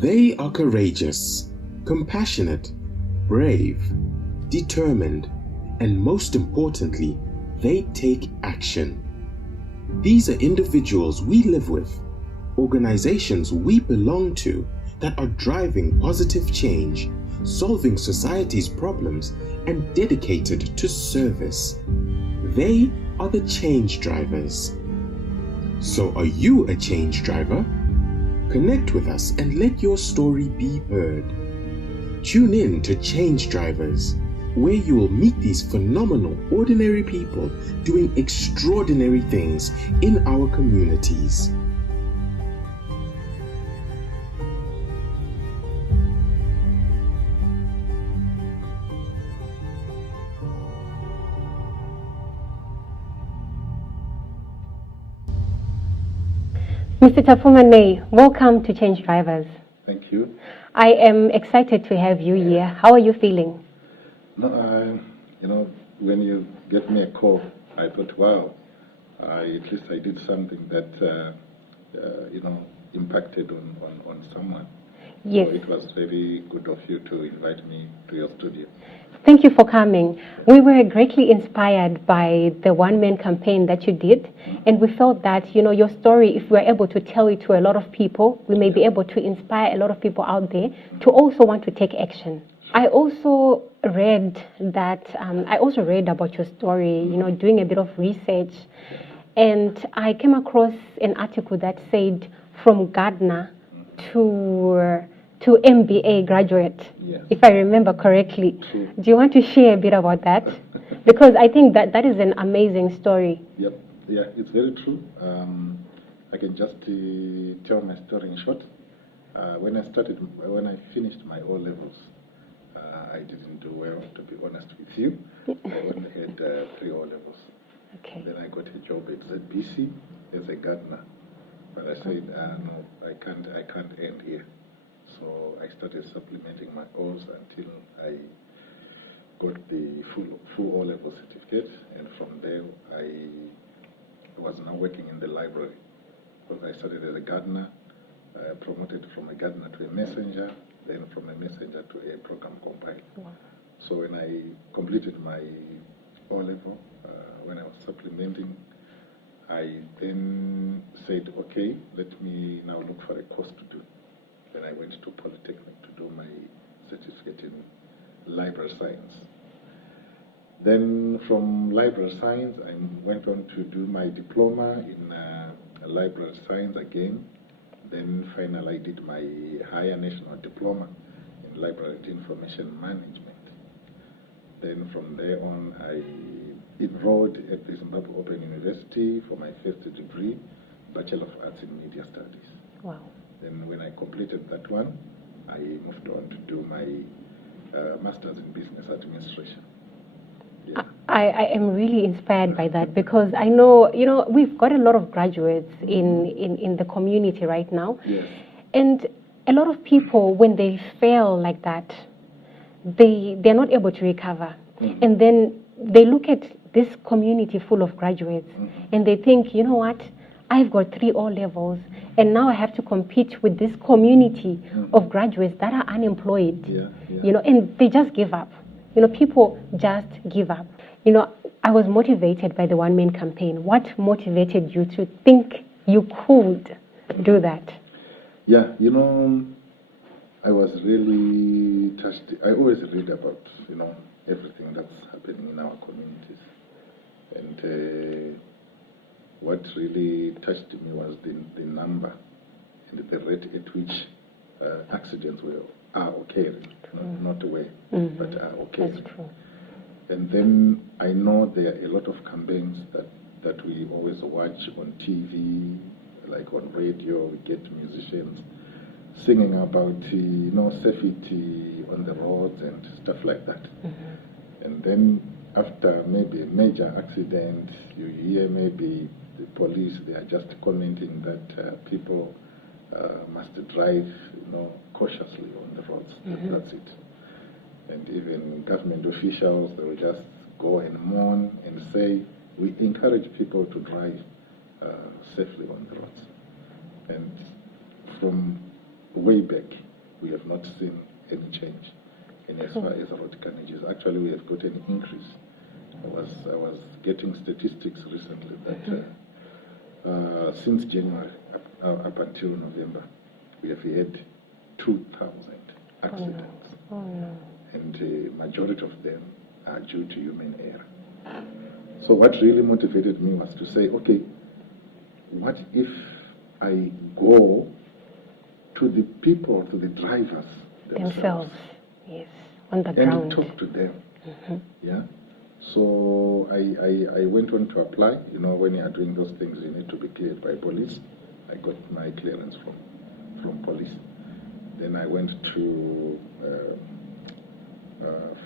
They are courageous, compassionate, brave, determined, and most importantly, they take action. These are individuals we live with, organizations we belong to that are driving positive change, solving society's problems, and dedicated to service. They are the change drivers. So are you a change driver? Connect with us and let your story be heard. Tune in to Change Drivers, where you will meet these phenomenal, ordinary people doing extraordinary things in our communities. Mr. Tafumane, welcome to Change Drivers. Thank you. I am excited to have you here. How are you feeling? No, when you gave me a call, I thought, wow, at least I did something that, impacted on someone. Yes. So it was very good of you to invite me to your studio. Thank you for coming. We were greatly inspired by the one-man campaign that you did, and we felt that, your story, if we're able to tell it to a lot of people, we may be able to inspire a lot of people out there to also want to take action. I also read about your story, doing a bit of research, and I came across an article that said from gardener to MBA graduate, yes, if I remember correctly. True. Do you want to share a bit about that? Because I think that is an amazing story. Yep, yeah, it's very true. I can just tell my story in short. When I finished my O levels, I didn't do well, to be honest with you. I only had 3 O levels. Okay. Then I got a job at ZBC as a gardener. But I said, no, I can't end here. So I started supplementing my O's until I got the full O-level certificate, and from there I was now working in the library, because I started as a gardener, promoted from a gardener to a messenger, then from a messenger to a program compiler. Wow. So when I completed my O-level, when I was supplementing, I then said, okay, let me now look for a course to do. Then I went to Polytechnic to do my certificate in library science. Then from library science, I went on to do my diploma in library science again. Then finally I did my higher national diploma in library and information management. Then from there on, I enrolled at the Zimbabwe Open University for my first degree, Bachelor of Arts in Media Studies. Wow. Then when I completed that one, I moved on to do my Master's in Business Administration. Yeah. I am really inspired by that, because I know, we've got a lot of graduates in the community right now. Yes. And a lot of people, when they fail like that, they're not able to recover. Mm-hmm. And then they look at this community full of graduates, and they think, you know what? I've got 3 O levels, and now I have to compete with this community of graduates that are unemployed. Yeah. And they just give up. People just give up. I was motivated by the one-man campaign. What motivated you to think you could do that? Yeah, I was really touched. I always read about, everything that's happening in our communities. And what really touched me was the number and the rate at which accidents are occurring, not where, but are occurring. That's true. And then I know there are a lot of campaigns that we always watch on TV, like on radio. We get musicians singing about safety on the roads and stuff like that. And then after maybe a major accident, you hear maybe the police, they are just commenting that people must drive cautiously on the roads. That's it. And even government officials, they will just go and mourn and say, we encourage people to drive safely on the roads. And from way back, we have not seen any change in as far as road carnages. Actually, we have got an increase. I was getting statistics recently that since January up until November, we have had 2,000 accidents. Oh, no. And the majority of them are due to human error. So what really motivated me was to say, okay, what if I go to the people, to the drivers themselves, yes, on the and ground, talk to them? Yeah. So I went on to apply. You know, when you are doing those things, you need to be cleared by police. I got my clearance from police. Then I went to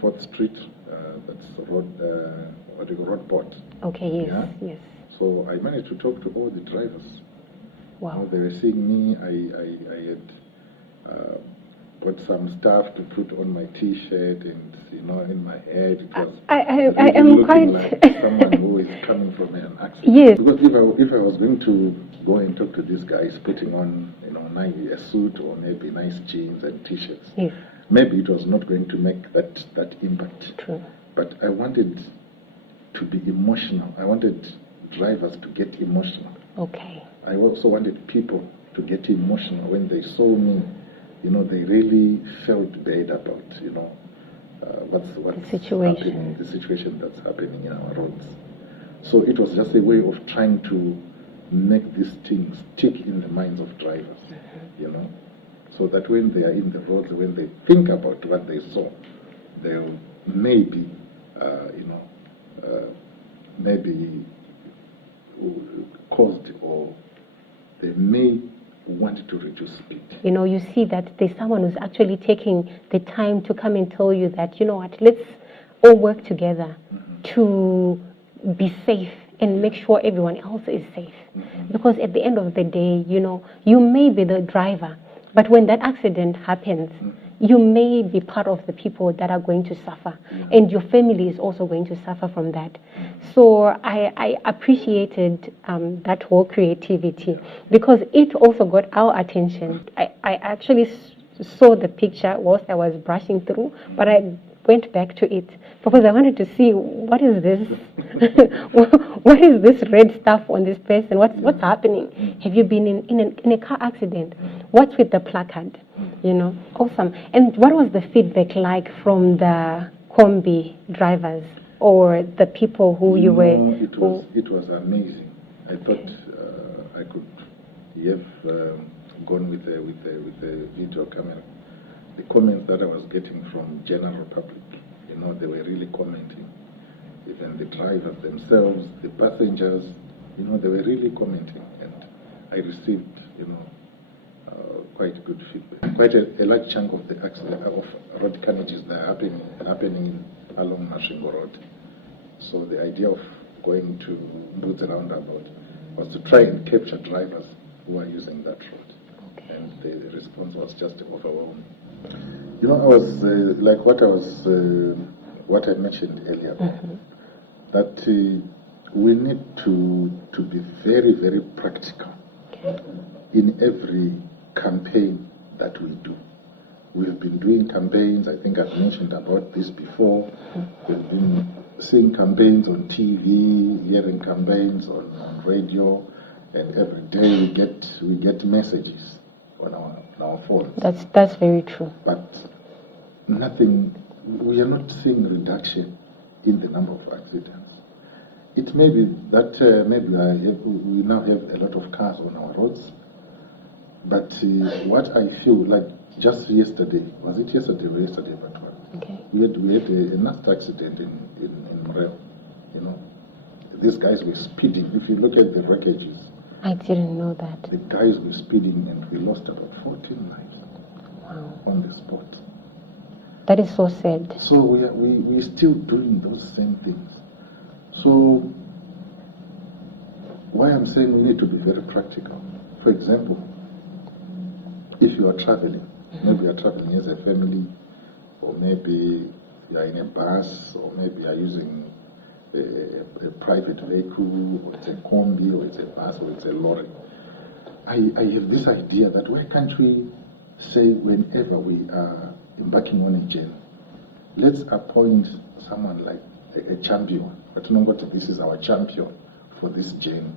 4th Street, that's road port. Okay, yes, Yeah? yes. So I managed to talk to all the drivers. Wow. You know, they were seeing me. I had got some stuff to put on my T-shirt, and you know, in my head it was I really am looking quite like someone who is coming from an accident. Yes. Because if I was going to go and talk to these guys, putting on, you know, a suit or maybe nice jeans and T-shirts, yes, maybe it was not going to make that impact. true. But I wanted to be emotional. I wanted drivers to get emotional. Okay. I also wanted people to get emotional when they saw me. You know, they really felt bad about, you know, what's The situation. happening, the situation that's happening in our roads. So it was just a way of trying to make these things stick in the minds of drivers, you know, so that when they are in the roads, when they think about what they saw, they'll maybe, maybe caused, or they may want to reduce speed. You know, you see that there's someone who's actually taking the time to come and tell you that, you know what, let's all work together to be safe and make sure everyone else is safe. Because at the end of the day, you know, you may be the driver, but when that accident happens, you may be part of the people that are going to suffer, and your family is also going to suffer from that. So I appreciated that whole creativity, because it also got our attention. I actually saw the picture whilst I was brushing through, but I went back to it because I wanted to see, what is this? What is this red stuff on this person? What's happening? Have you been in a car accident? What's with the placard? You know, awesome. And what was the feedback like from the combi drivers or the people who you were? It was amazing. I thought I could have gone with a video camera. The comments that I was getting from general public, you know, they were really commenting. Even the drivers themselves, the passengers, you know, they were really commenting, and I received, you know, quite good feedback. Quite a large chunk of the accident of road carnages that are happening along Mashingo Road. So the idea of going to Boots Roundabout was to try and capture drivers who are using that road. Okay. And the response was just overwhelming. You know, I was like what I mentioned earlier, that we need to be very, very practical in every campaign that we do. We've been doing campaigns. I think I've mentioned about this before. We've been seeing campaigns on TV, hearing campaigns on radio, and every day we get messages on our phones. That's very true. But nothing. We are not seeing reduction in the number of accidents. It may be that we now have a lot of cars on our roads. But what I feel like, just yesterday, was it yesterday or yesterday? But what? Okay. We had a nasty accident in Morel. You know, these guys were speeding. If you look at the wreckages, I didn't know that. the guys were speeding, and we lost about 14 lives. Wow. On the spot. That is so sad. So we're still doing those same things. So why I'm saying we need to be very practical. For example, if you are traveling, maybe you are traveling as a family, or maybe you are in a bus, or maybe you are using a private vehicle, or it's a combi, or it's a bus, or it's a lorry. I have this idea that why can't we say whenever we are embarking on a journey, let's appoint someone like a champion. But you know what? This is our champion for this journey.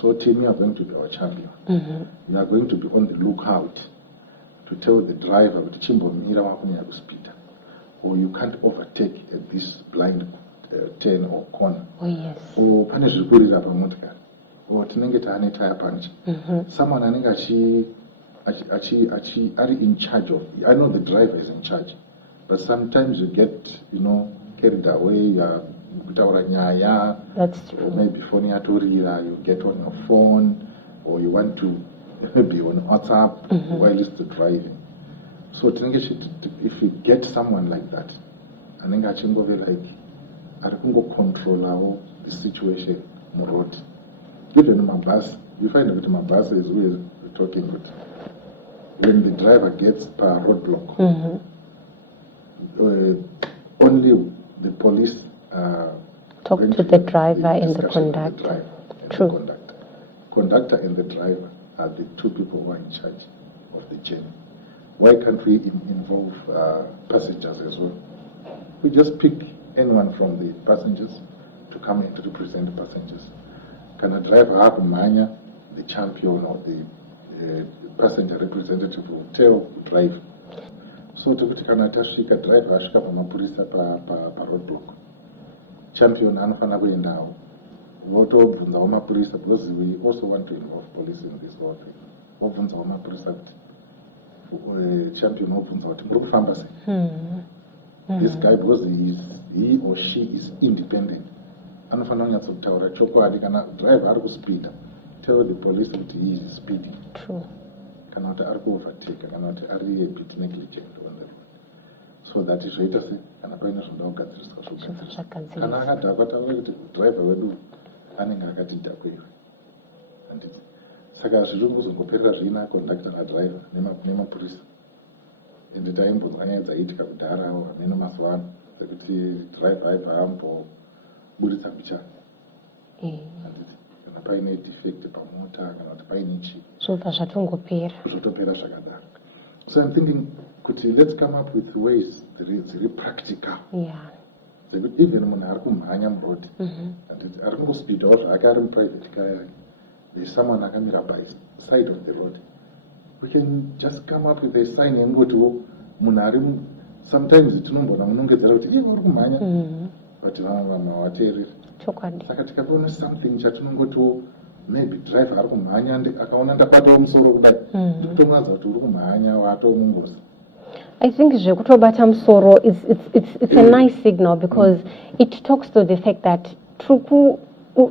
So Timmy, you are going to be our champion. You are going to be on the lookout to tell the driver that Chimbo Mira Wakunya speed, or you can't overtake at this blind turn or corner. Oh yes. Or punish the good motor, or Tinenge Tane tire punch. Someone I think actually are in charge of. I know the driver is in charge, but sometimes you get, carried away. That's true. Or maybe phone you get on your phone, or you want to be on WhatsApp while it's driving. So if you get someone like that, I think I can go like I can go control the situation on the road. Even in my bus, you find that my bus is always talking good. When the driver gets per roadblock, only the police talk to the driver and the conductor. True. Conductor and the driver are the two people who are in charge of the journey. Why can't we involve passengers as well? We just pick anyone from the passengers to come in to represent the passengers. Can a driver have mania, the champion or the passenger representative will tell the driver. So to can a driver ashika pamapurisa pa roadblock. Champion anofana kuenda votobvunza vamapurisa, because we also want to involve police in this whole thing. Vobvunza vamapurisa kuti champion obvunza kuti muri kufamba sei. This guy, because he or she is independent, anofana kunyatsokutaura chokwadi kana driver ari kuspeeda, tell the police that he is speeding. True. Kana kuti ari kuovertake, kana kuti ari a bit negligent on the road. So that is zvoita se kana paine zvoda kugadziriswa zvogadziriswa. Kana akadhakwa taura kuti driver wedu anenge akatidhakwira. Handiti. Saka zviri kuzongoperera zvina conductor nadriver nemapurisa. Ende taimbonzwa nyaya dzaiitika kudhara hameno mazuva ano zvekuti driver aibva amboburitsa mbichana. Handiti. Kana paine defect pamota kana kuti paine chii. Zvobva zvatongopera. Zvotopera zvakadaro. So I'm thinking, let's come up with ways very practical. Yeah. Even when I come hanya road, and I don't go speed off. I got in private car. There's someone I can by side of the road. We can just come up with a sign and go to Munarim. Sometimes it's number na mununge zera kuti iye uri kumhanya. But mawateri. Chokwadi. Saka tikaona something chatinongo to maybe driver ari kumhanya akaona ndakwata musoro kudai. Ndikutomaza kuti uri kumhanya watomungoza. I think zvekutobata musoro it's a nice signal, because it talks to the fact that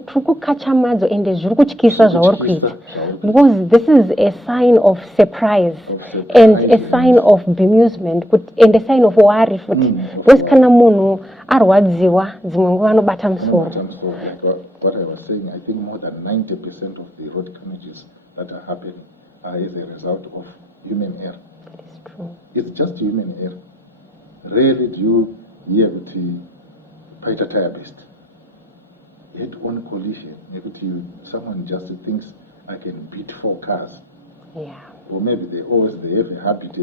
trukukachamadzo ende zviri kutyisa zvauri kuita, because this is a sign of surprise and a sign of bemusement and a sign of worry futi, because kana munhu arwadziwa dzimwe nguva anobata musoro. What I was saying, I think more than 90% of the road damages that are happening are as a result of human error. That is true. It's just human error. Rarely do you hear the paita tire based. Head-on collision, maybe someone just thinks I can beat 4 cars. Yeah. Or maybe they have a habit.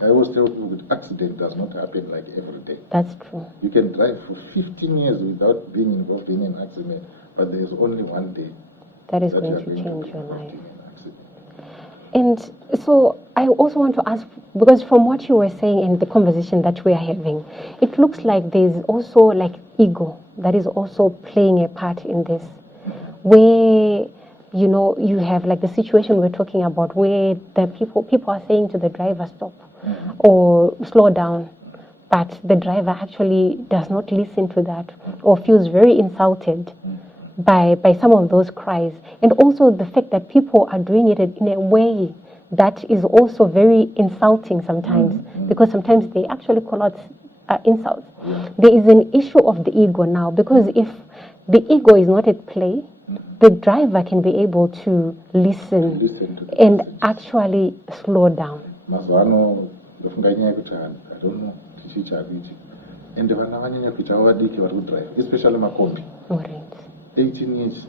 I always tell people that accident does not happen like every day. That's true. You can drive for 15 years without being involved in an accident, but there is only one day that is going to change your life. And so I also want to ask, because from what you were saying in the conversation that we are having, it looks like there's also like ego that is also playing a part in this, where you have like the situation we're talking about, where the people are saying to the driver stop or slow down, but the driver actually does not listen to that or feels very insulted by some of those cries. And also the fact that people are doing it in a way that is also very insulting sometimes, because sometimes they actually call out insults. There is an issue of the ego now, because if the ego is not at play, the driver can be able to listen and actually slow down. I don't know, and the drive, especially my combi. 18 years.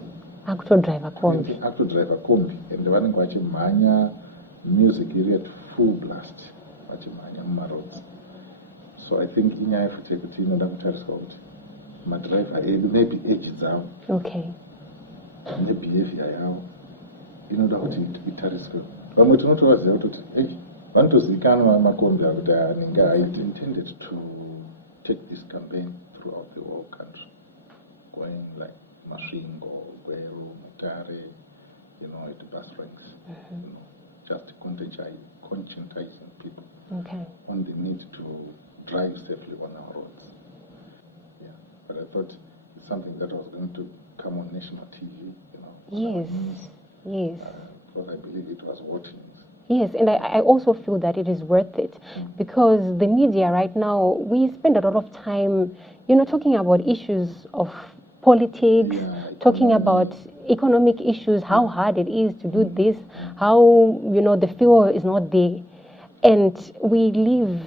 Actual driver combi. And the one watching mania, music iri at full blast vachimhanya mumaroads. So I think inyaya futi yekuti inoda kutariswa kuti madriver edu maybe age dzavo nebehavior yavo inoda kuti itariswe. Vamwe tinotovaziva kuti vanotozivikanwa makombi akuti anenge aiti intended to take this campaign throughout the whole country, going like Masvingo, Gweru, Mutare, at the bus ranks, just conscientizing people on the need to drive safely on our roads. Yeah, but I thought it's something that was going to come on national TV, Yes, yes. Because I believe it was watching. Yes, and I also feel that it is worth it because the media right now, we spend a lot of time, talking about issues of politics, talking about economic issues, how hard it is to do this, how, the fuel is not there. And we leave,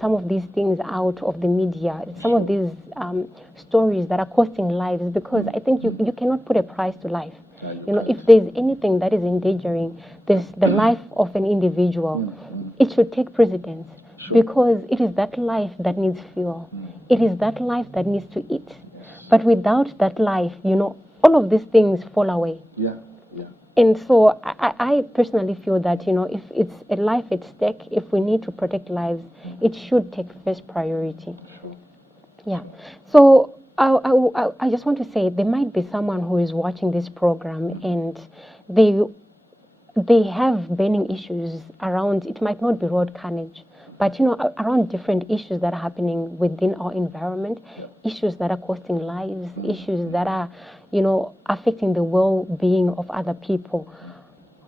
some of these things out of the media, some of these stories that are costing lives, because I think you cannot put a price to life. If there's anything that is endangering the life of an individual, it should take precedence because it is that life that needs fuel. It is that life that needs to eat. But without that life, all of these things fall away. Yeah. And so I personally feel that, if it's a life at stake, if we need to protect lives, it should take first priority. Yeah. So I just want to say there might be someone who is watching this program and they have burning issues around, it might not be road carnage, but around different issues that are happening within our environment, issues that are costing lives, issues that are, affecting the well-being of other people.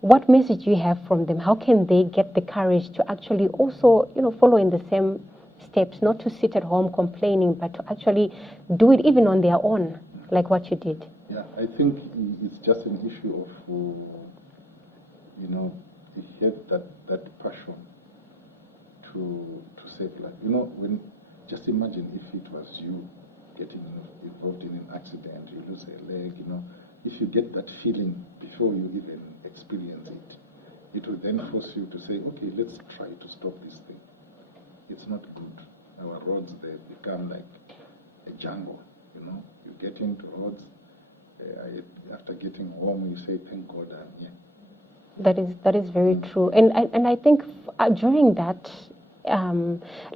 What message do you have from them? How can they get the courage to actually also, follow in the same steps, not to sit at home complaining, but to actually do it even on their own, like what you did? Yeah, I think it's just an issue of, to have that passion to save life. Just imagine if it was you getting involved in an accident, you lose a leg, if you get that feeling before you even experience it, it will then force you to say, okay, let's try to stop this thing. It's not good. Our roads, they become like a jungle, You get into roads, after getting home, you say, thank God I'm here. That is very true. And I think during that,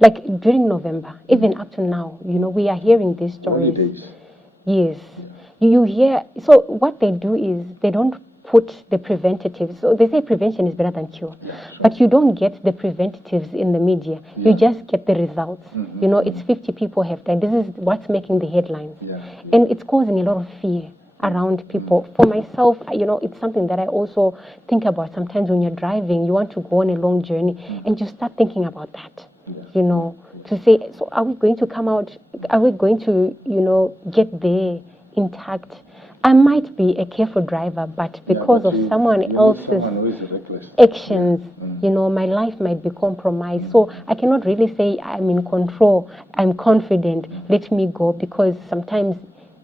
like during November, even up to now, we are hearing these stories. Holidays. Yes. You hear, so what they do is they don't put the preventatives. So they say prevention is better than cure. But you don't get the preventatives in the media. You just get the results. It's 50 people have died. This is what's making the headlines. And it's causing a lot of fear around people. For myself, it's something that I also think about. Sometimes when you're driving, you want to go on a long journey and you start thinking about that, to say, so are we going to come out, are we going to, get there intact? I might be a careful driver, but because of someone else's actions, my life might be compromised. So I cannot really say I'm in control, I'm confident, let me go, because sometimes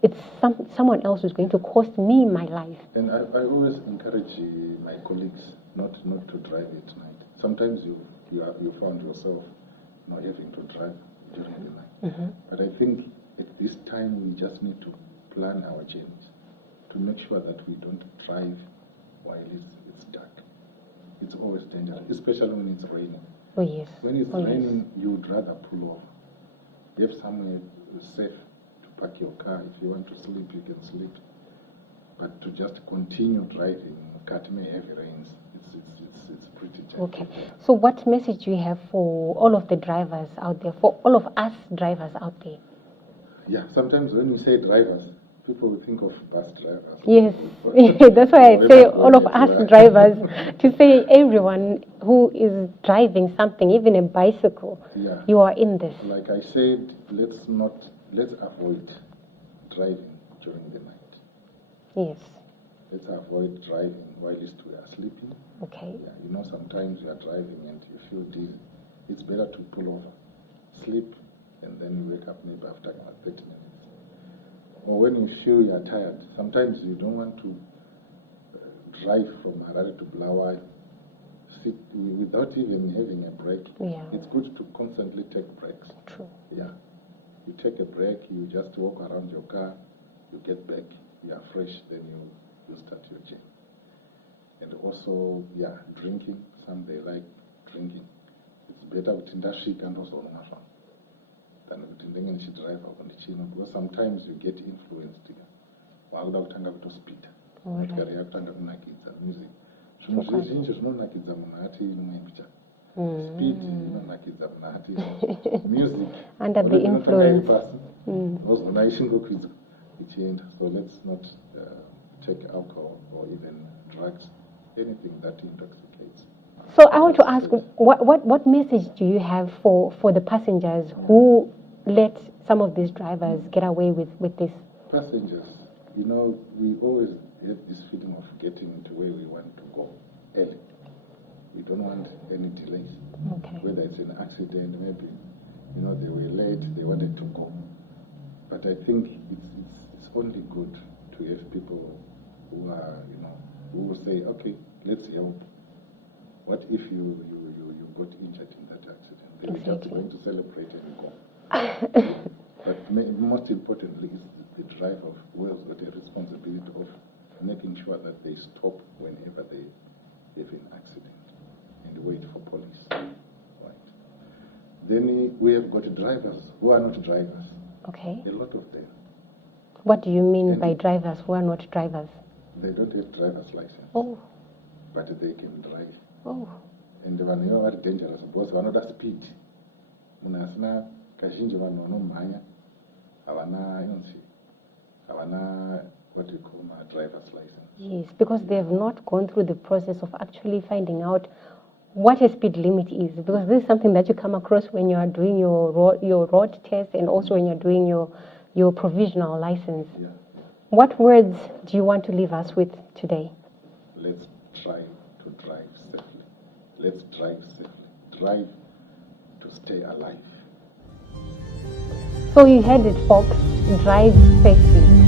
it's someone else who's going to cost me my life. And I always encourage my colleagues not to drive at night. Sometimes you found yourself not having to drive during the night. But I think at this time we just need to plan our journeys to make sure that we don't drive while it's dark. It's always dangerous, especially when it's raining. Oh yes. When it's raining, you would rather pull off. You have somewhere safe to park your car. If you want to sleep, you can sleep. But to just continue driving, cut me heavy rains, it's pretty challenging. Okay. So what message do you have for all of the drivers out there, for all of us drivers out there? Yeah, sometimes when we say drivers, people will think of bus drivers. Yes, that's why I say all of us drivers, to say everyone who is driving something, even a bicycle, you are in this. Like I said, let's avoid driving during the night. Yes. Let's avoid driving while we are sleeping. Okay. Yeah, sometimes you are driving and you feel dizzy. It's better to pull over, sleep, and then you wake up maybe after about 30 minutes. Or when you feel you are tired, sometimes you don't want to drive from Harare to Bulawayo, sit without even having a break. Yeah. It's good to constantly take breaks. True. Yeah. You take a break, you just walk around your car, you get back, you are fresh, then you start your journey. And also, yeah, drinking. Some they like drinking. It's better with industry and also than with the drive on the chino, because sometimes you get influenced. Speed. Music. Speed, music. Under the influence. So let's not take alcohol or even drugs, anything that intoxicates. So I want to ask, what message do you have for the passengers who let some of these drivers get away with this? Passengers, you know, we always have this feeling of getting to where we want to go early. We don't want any delays. Okay. Whether it's an accident, maybe, you know, they were late, they wanted to go. But I think it's only good to have people who are, you know, who will say, okay, let's help. What if you got injured in that accident? Then we're just going to celebrate and go. But most importantly is the driver who has got a responsibility of making sure that they stop whenever they have an accident and wait for police. Right. Then we have got drivers who are not drivers. Okay. A lot of them. What do you mean by drivers who are not drivers? They don't have driver's license. Oh. But they can drive. Oh. And vanhu ivavo vari dangerous because vanoda speed. Munhu asina kazhinji vanhu vanomhanya havana what we call a driver's license. Yes, because they have not gone through the process of actually finding out what a speed limit is. Because this is something that you come across when you are doing your road test and also when you're doing your provisional license. Yeah. What words do you want to leave us with today? Let's try to drive safely. Let's drive safely. Drive to stay alive. So you heard it, folks. Drive safely.